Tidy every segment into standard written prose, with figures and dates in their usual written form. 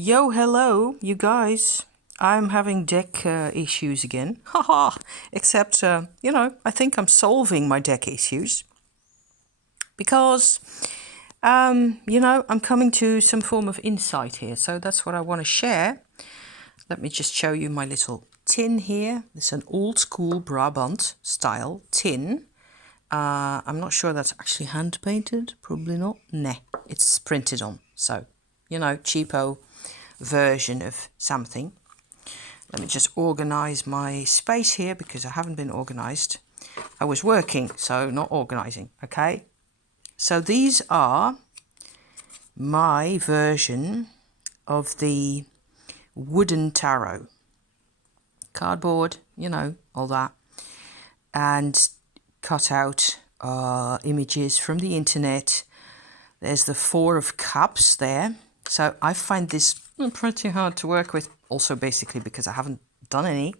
Yo, hello, you guys. I'm having deck issues again. Haha. Except, I think I'm solving my deck issues. Because, I'm coming to some form of insight here. So that's what I want to share. Let me just show you my little tin here. It's an old school Brabant style tin. I'm not sure that's actually hand painted. Probably not. Nah, it's printed on. So, cheapo version of something. Let me just organize my space here because I haven't been organized. I was working, so not organizing, okay? So these are my version of the wooden tarot. Cardboard, all that. And cut out images from the internet. There's the Four of Cups there. So I find this pretty hard to work with, also basically because I haven't done any,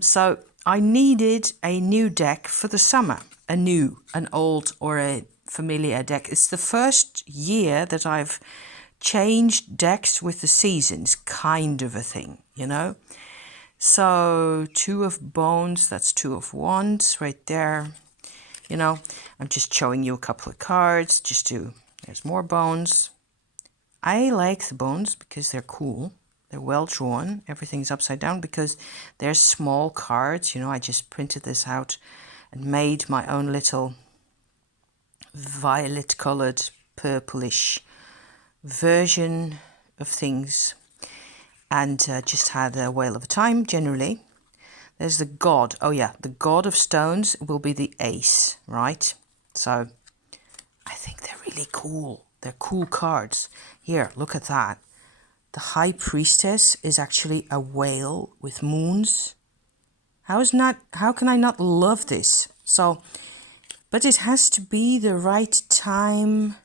So I needed a new deck for the summer, an old or a familiar deck. It's the first year that I've changed decks with the seasons, kind of a thing, So Two of Bones, that's Two of Wands right there. I'm just showing you a couple of cards there's more bones. I like the bones because they're cool. They're well drawn. Everything's upside down because they're small cards. I just printed this out and made my own little violet colored purplish version of things and just had a whale of a time generally. There's the god. Oh yeah, the god of stones will be the ace, right? So I think they're really cool. They're cool cards. Here, look at that. The high priestess is actually a whale with moons. How can I not love this? But it has to be the right time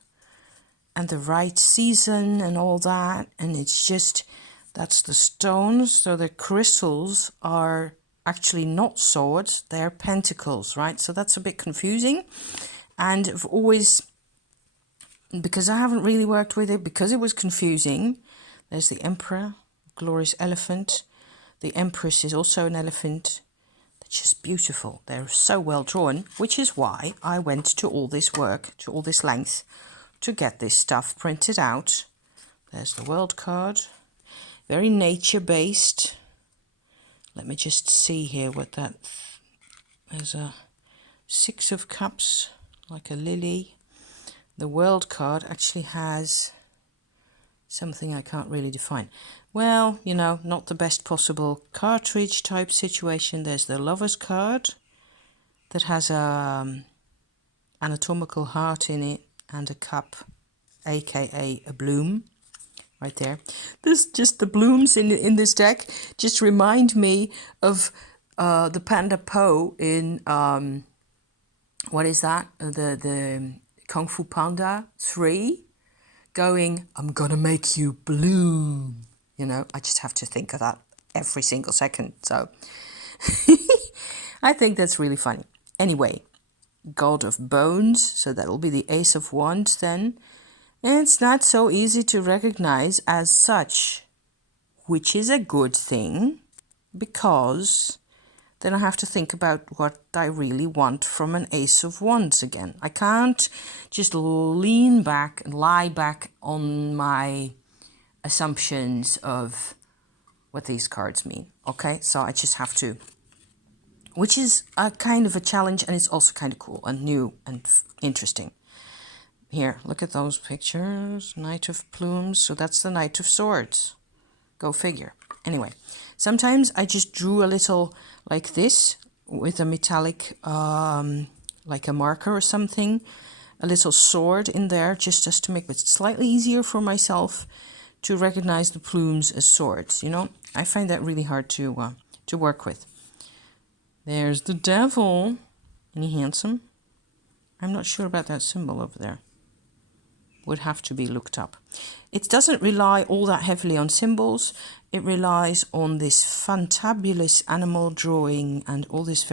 and the right season and all that. And that's the stones. So the crystals are actually not swords, they're pentacles, right? So that's a bit confusing. And I've always, because I haven't really worked with it, because it was confusing, there's the Emperor, glorious elephant. The Empress is also an elephant. They're just beautiful. They're so well drawn, which is why I went to all this work, to all this length, to get this stuff printed out. There's the World card. Very nature-based. Let me just see here what that... There's a Six of Cups, like a lily. The World card actually has something I can't really define. Well, not the best possible cartridge type situation. There's the Lover's card that has a anatomical heart in it and a cup, aka a bloom. Right there. The blooms in this deck just remind me of the Panda Po in what is that? The Kung Fu Panda 3 going, I'm gonna make you bloom. I just have to think of that every single second. So I think that's really funny. Anyway, God of Bones, so that'll be the Ace of Wands then. And it's not so easy to recognize as such, which is a good thing, because then I have to think about what I really want from an Ace of Wands again. I can't just lean back and lie back on my assumptions of what these cards mean. Okay, so I just have to, which is a kind of a challenge, and it's also kind of cool and new and interesting. Here, look at those pictures. Knight of Plumes. So that's the Knight of Swords. Go figure. Anyway, sometimes I just drew a little like this with a metallic, like a marker or something. A little sword in there just to make it slightly easier for myself to recognize the plumes as swords. I find that really hard to work with. There's the Devil. Isn't he handsome? I'm not sure about that symbol over there. Would have to be looked up. It doesn't rely all that heavily on symbols. It relies on this fantabulous animal drawing and all this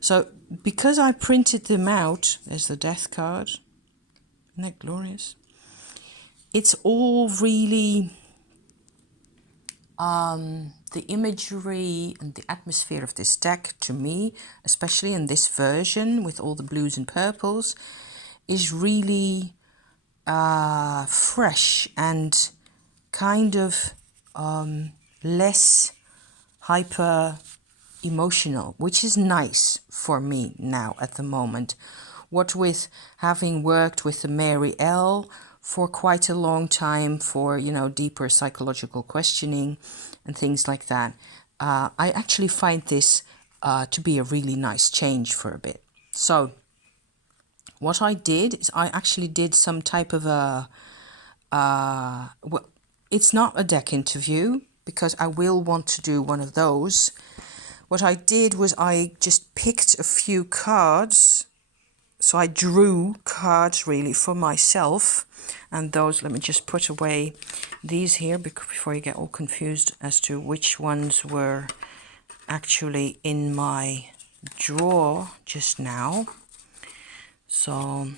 So because I printed them out, there's the Death card. Isn't that glorious? it's all really the imagery and the atmosphere of this deck, to me, especially in this version with all the blues and purples, is really fresh and kind of less hyper emotional, which is nice for me now at the moment. What with having worked with the Mary L for quite a long time for, you know, deeper psychological questioning and things like that, I actually find this to be a really nice change for a bit. So what I did is I actually did some type of a, well, it's not a deck interview because I will want to do one of those. What I did was I just picked a few cards. So I drew cards really for myself. And those, let me just put away these here before you get all confused as to which ones were actually in my drawer just now. So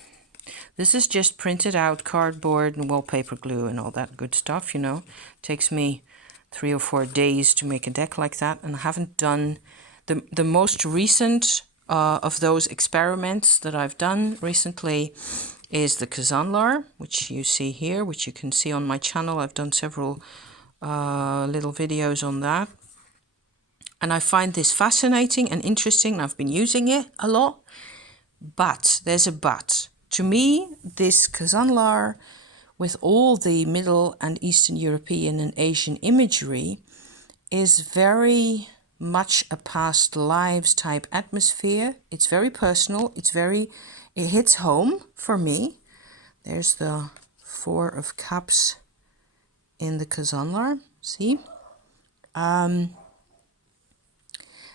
this is just printed out cardboard and wallpaper glue and all that good stuff, you know. Takes me 3 or 4 days to make a deck like that, and I haven't done the most recent of those experiments that I've done recently is the Kazanlar, which you see here, which you can see on my channel. I've done several little videos on that, and I find this fascinating and interesting. I've been using it a lot, but there's a but. To me, this Kazanlar, with all the Middle and Eastern European and Asian imagery, is very much a past lives type atmosphere. It's very personal. It hits home for me. There's the 4 of Cups in the Kazanlar. See? And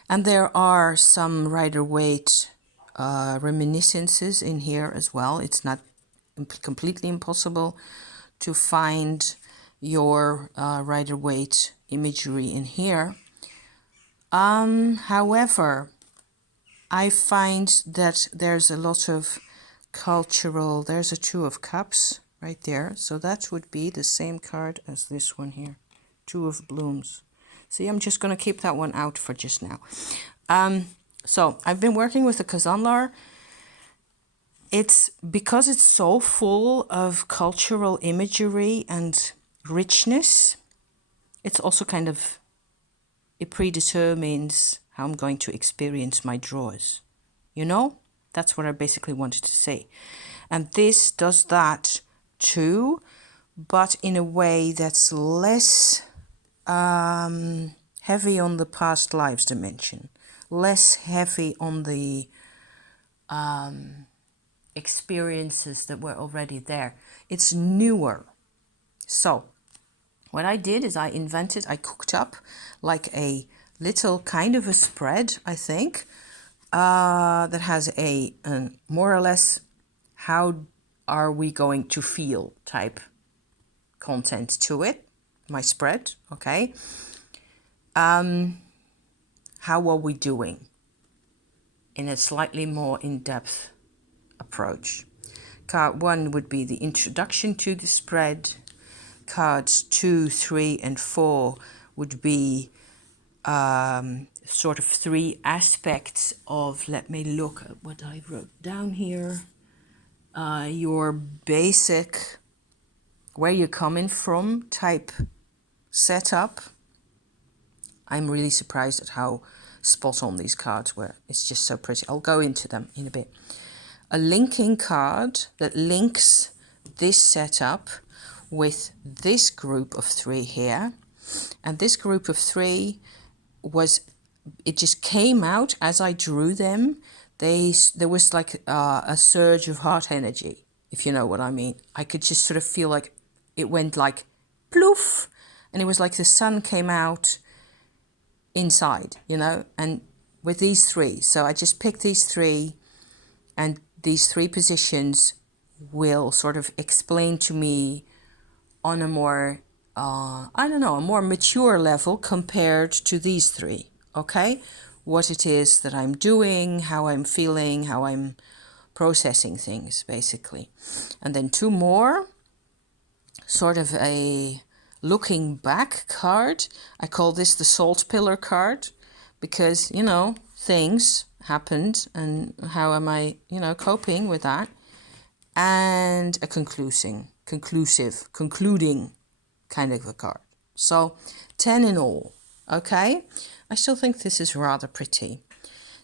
there are some Rider-Waite reminiscences in here as well. It's not completely impossible to find your Rider-Waite imagery in here. However, I find that there's a lot of cultural, there's a 2 of Cups right there. So that would be the same card as this one here, 2 of Blooms. See, I'm just going to keep that one out for just now. So I've been working with the Kazanlar. It's because it's so full of cultural imagery and richness. It's also kind of, it predetermines how I'm going to experience my drawers. You know, that's what I basically wanted to say. And this does that too, but in a way that's less heavy on the past lives dimension, less heavy on the experiences that were already there. It's newer. So what I did is I cooked up like a little kind of a spread, I think, that has a more or less how are we going to feel type content to it, my spread, okay? How are we doing in a slightly more in-depth approach. Card 1 would be the introduction to the spread. Cards 2, 3, and 4 would be sort of 3 aspects of, let me look at what I wrote down here, your basic, where you're coming from type setup. I'm really surprised at how spot on these cards were. It's just so pretty. I'll go into them in a bit. A linking card that links this setup with this group of 3 here. And this group of 3 was, it just came out as I drew them. There was like a surge of heart energy, if you know what I mean. I could just sort of feel like it went like ploof. And it was like the sun came out inside, you know, and with these 3. So I just picked these 3, and these 3 positions will sort of explain to me on a more, I don't know, a more mature level compared to these 3, okay? What it is that I'm doing, how I'm feeling, how I'm processing things, basically. And then 2 more sort of a looking back card. I call this the salt pillar card because, you know, things happened and how am I, you know, coping with that. And a concluding kind of a card. So 10 in all, okay? I still think this is rather pretty.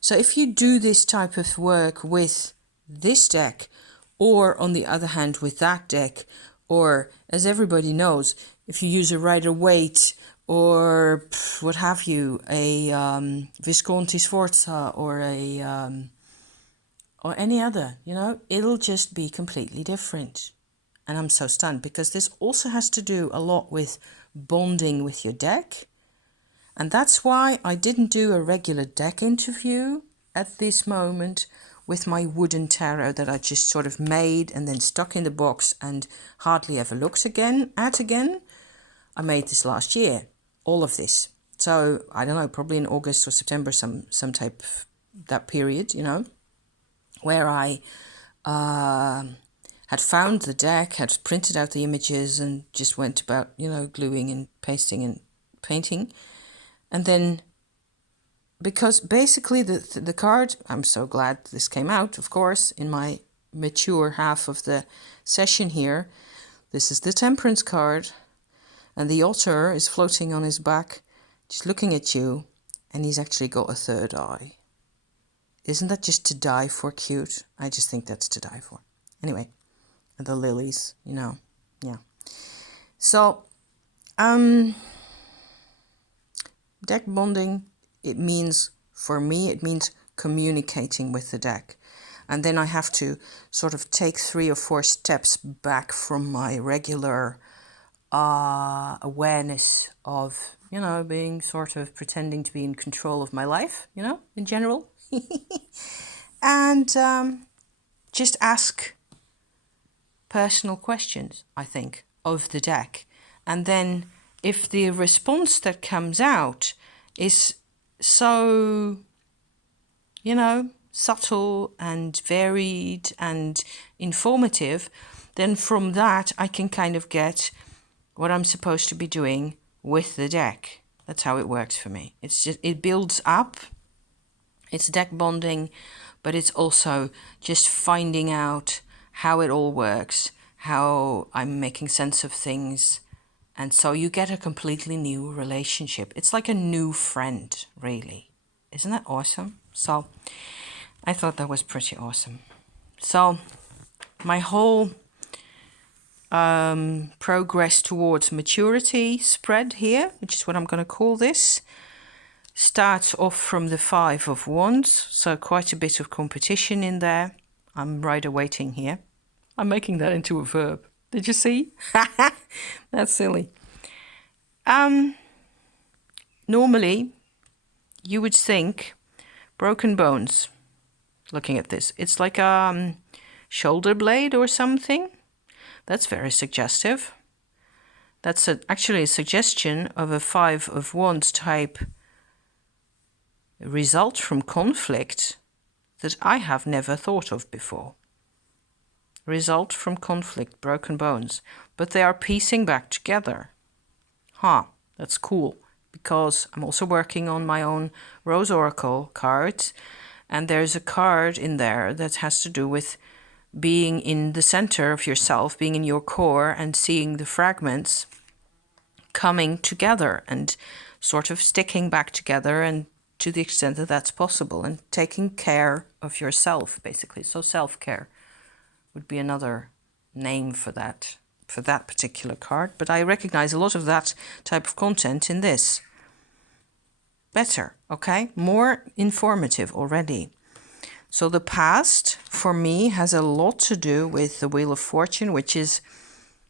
So if you do this type of work with this deck, or on the other hand with that deck, or as everybody knows, if you use a Rider-Waite or what have you, a Visconti Sforza or a or any other, you know, it'll just be completely different. And I'm so stunned because this also has to do a lot with bonding with your deck. And that's why I didn't do a regular deck interview at this moment with my wooden tarot that I just sort of made and then stuck in the box and hardly ever looked at again. I made this last year, all of this. So I don't know, probably in August or September, some type of that period, you know, where I had found the deck, had printed out the images and just went about, you know, gluing and pasting and painting. And then, because basically the card, I'm so glad this came out, of course, in my mature half of the session here. This is the Temperance card, and the otter is floating on his back, just looking at you, and he's actually got a third eye. Isn't that just to die for cute? I just think that's to die for. Anyway, the lilies, you know, yeah. So, deck bonding, it means, for me, it means communicating with the deck. And then I have to sort of take 3 or 4 steps back from my regular awareness of, you know, being sort of pretending to be in control of my life, you know, in general. And just ask personal questions, I think, of the deck. And then if the response that comes out is so, you know, subtle and varied and informative, then from that I can kind of get what I'm supposed to be doing with the deck. That's how it works for me. It's just, it builds up. It's deck bonding, but it's also just finding out how it all works, how I'm making sense of things. And so you get a completely new relationship. It's like a new friend, really. Isn't that awesome? So I thought that was pretty awesome. So my whole progress towards maturity spread here, which is what I'm going to call this, starts off from the 5 of Wands. So quite a bit of competition in there. I'm Rider-Waiting here. I'm making that into a verb. Did you see? That's silly. Normally, you would think broken bones, looking at this. It's like a shoulder blade or something. That's very suggestive. That's actually a suggestion of a 5 of Wands type result from conflict that I have never thought of before. Result from conflict, broken bones. But they are piecing back together. That's cool, because I'm also working on my own Rose Oracle cards, and there's a card in there that has to do with being in the center of yourself, being in your core, and seeing the fragments coming together and sort of sticking back together, and to the extent that that's possible, and taking care of yourself, basically. So self-care would be another name for that particular card. But I recognize a lot of that type of content in this. Better, okay? More informative already. So the past, for me, has a lot to do with the Wheel of Fortune, which is,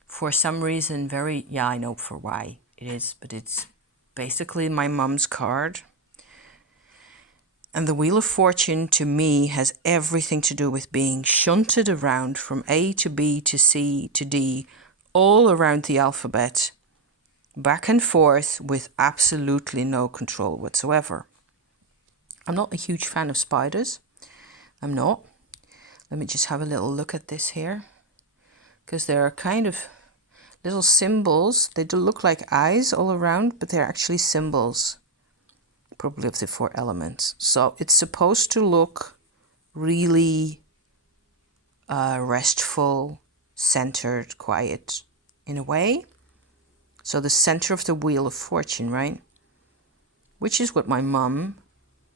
for some reason, I know for why it is, but it's basically my mum's card. And the Wheel of Fortune, to me, has everything to do with being shunted around from A to B to C to D, all around the alphabet, back and forth with absolutely no control whatsoever. I'm not a huge fan of spiders. I'm not. Let me just have a little look at this here, because there are kind of little symbols. They do look like eyes all around, but they're actually symbols, probably of the 4 elements. So it's supposed to look really restful, centered, quiet in a way. So the center of the Wheel of Fortune, right? Which is what my mum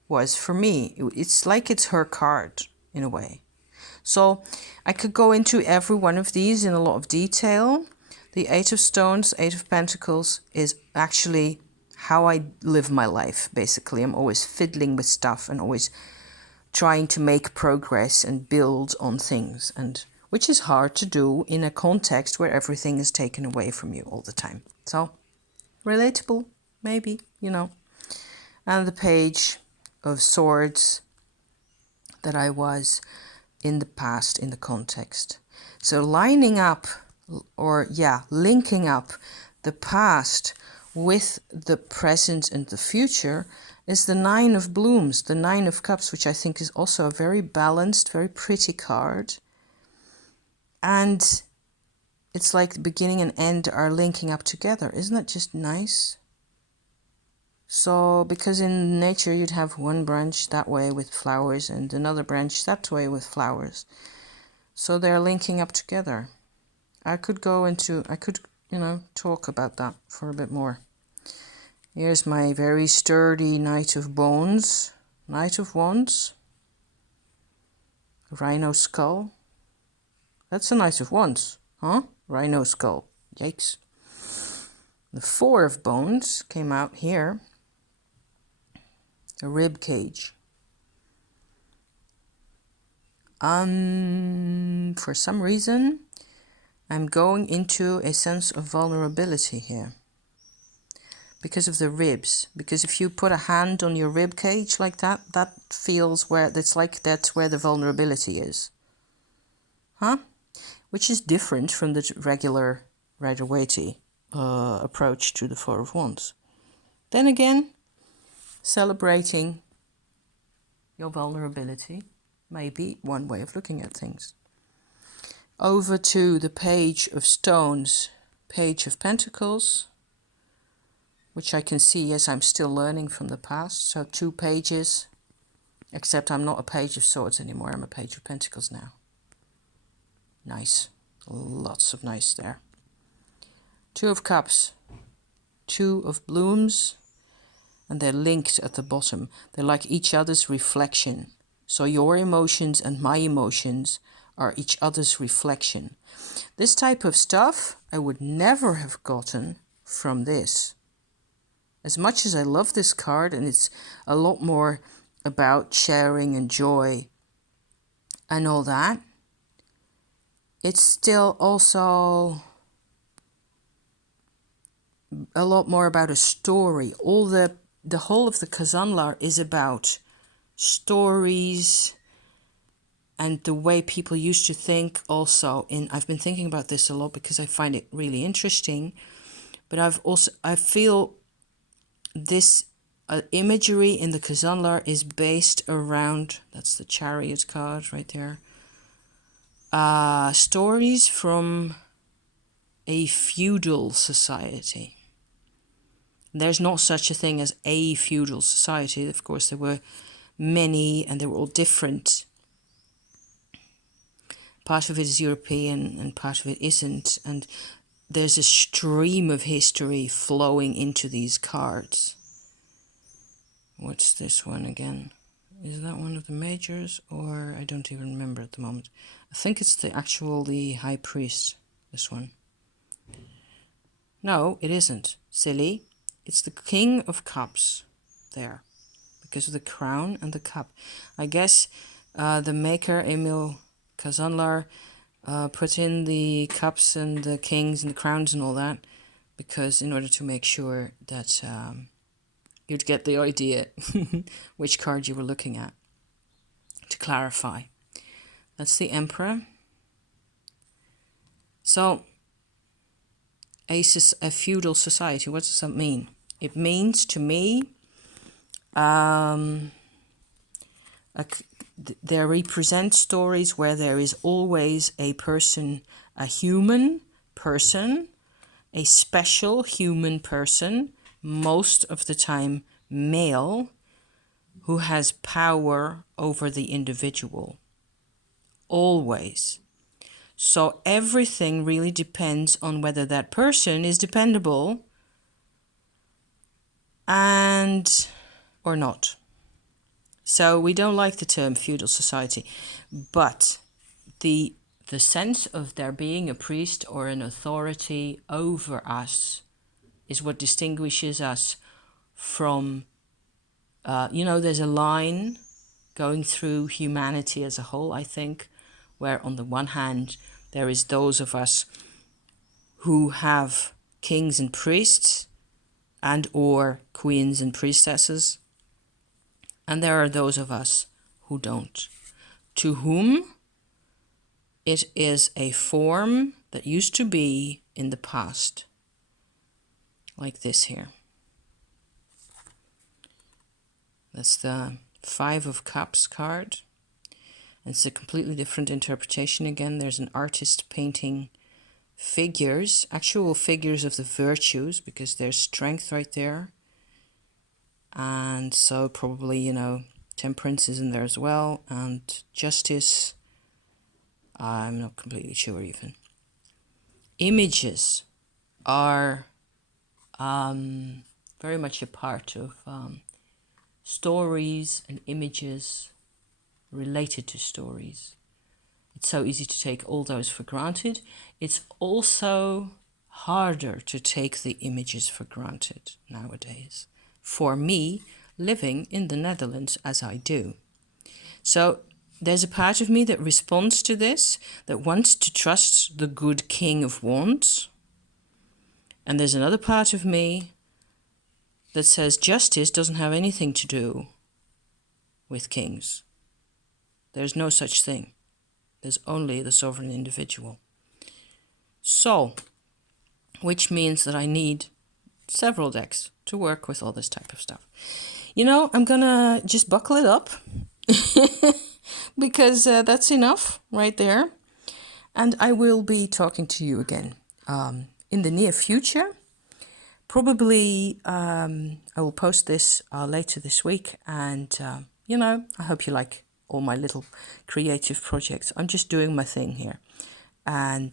was for me. It's like it's her card in a way. So I could go into every one of these in a lot of detail. The 8 of Stones, 8 of Pentacles is actually how I live my life, basically. I'm always fiddling with stuff and always trying to make progress and build on things, and which is hard to do in a context where everything is taken away from you all the time. So, relatable, maybe, you know. And the Page of Swords that I was in the past in the context. So lining up, or linking up the past with the present and the future is the 9 of Blooms, the 9 of Cups, which I think is also a very balanced, very pretty card. And it's like the beginning and end are linking up together. Isn't that just nice? So, because in nature you'd have one branch that way with flowers and another branch that way with flowers. So they're linking up together. I could, talk about that for a bit more. Here's my very sturdy Knight of Bones, Knight of Wands, Rhino Skull. That's a Knight of Wands, huh? Rhino Skull. Yikes. The 4 of Bones came out here. A rib cage. For some reason, I'm going into a sense of vulnerability here. Because of the ribs. Because if you put a hand on your rib cage like that, that feels where, that's where the vulnerability is. Huh? Which is different from the regular Rider-Waite approach to the 4 of Wands. Then again, celebrating your vulnerability may be one way of looking at things. Over to the Page of Stones, Page of Pentacles, which I can see, yes, I'm still learning from the past. So 2 pages, except I'm not a Page of Swords anymore. I'm a Page of Pentacles now. Nice. Lots of nice there. 2 of Cups, 2 of Blooms, and they're linked at the bottom. They're like each other's reflection. So your emotions and my emotions are each other's reflection. This type of stuff I would never have gotten from this. As much as I love this card, and it's a lot more about sharing and joy and all that, it's still also a lot more about a story. The whole of the Kazanlar is about stories and the way people used to think also. I've been thinking about this a lot because I find it really interesting, but I feel this imagery in the Kazanlar is based around, that's the Chariot card right there, stories from a feudal society. There's not such a thing as a feudal society. Of course, there were many, and they were all different. Part of it is European and part of it isn't. And there's a stream of history flowing into these cards. What's this one again? Is that one of the majors? Or I don't even remember at the moment. I think it's the High Priest, this one. No, it isn't. Silly. It's the King of Cups there. Because of the crown and the cup. I guess the maker, Emil Kazanlar, put in the cups and the kings and the crowns and all that, because in order to make sure that you'd get the idea which card you were looking at, to clarify. That's the Emperor. So, a feudal society, what does that mean? It means to me they represent stories where there is always a person, a human person, a special human person, most of the time male, who has power over the individual. Always. So everything really depends on whether that person is dependable and or not. So we don't like the term feudal society, but the sense of there being a priest or an authority over us is what distinguishes us from, there's a line going through humanity as a whole, I think, where on the one hand, there is those of us who have kings and priests and or queens and priestesses, and there are those of us who don't, to whom it is a form that used to be in the past, like this here. That's the 5 of Cups card. And it's a completely different interpretation again. There's an artist painting figures, actual figures of the virtues, because there's strength right there. And so probably, temperance is in there as well, and justice. I'm not completely sure even. Images are very much a part of stories and images related to stories. It's so easy to take all those for granted. It's also harder to take the images for granted nowadays. For me, living in the Netherlands as I do. So there's a part of me that responds to this, that wants to trust the good King of Wands. And there's another part of me that says justice doesn't have anything to do with kings. There's no such thing. There's only the sovereign individual. So, which means that I need several decks to work with all this type of stuff. I'm gonna just buckle it up because that's enough right there. And I will be talking to you again in the near future. Probably I will post this later this week, and I hope you like all my little creative projects. I'm just doing my thing here, and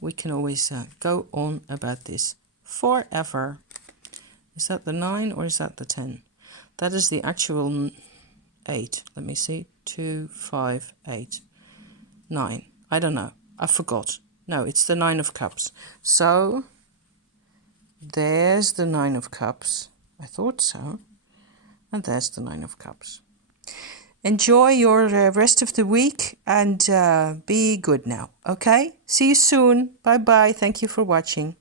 we can always go on about this forever. Is that the 9 or is that the 10? That is the actual 8. Let me see. 2, 5, 8, 9. I don't know. I forgot. No, it's the 9 of Cups. So there's the 9 of Cups. I thought so. And there's the 9 of Cups. Enjoy your rest of the week and be good now. Okay? See you soon. Bye-bye. Thank you for watching.